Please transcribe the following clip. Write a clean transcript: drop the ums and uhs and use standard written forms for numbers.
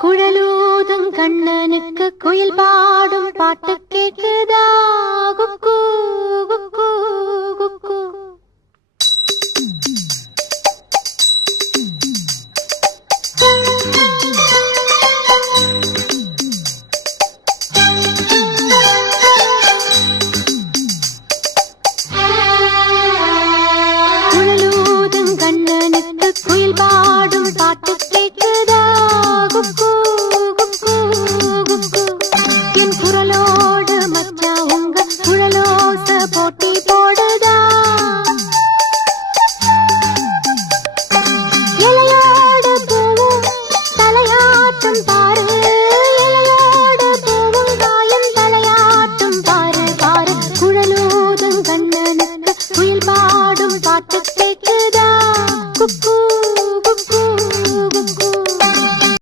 குழலூதும் கண்ணனுக்கு குயில் பாடும் பாட்டு கேக்குதா? குக்கு குக்கு குக்கு. குழலூதும் கண்ணனுக்கு குயில் பாடும் பாட்டு கேக்குதா? குக்கு குக்கு குக்கு. என் குரலோடு மச்சா உங்க குழலோச போட்டி போடுதா? இலையோடு பூவும் தலையாட்டம்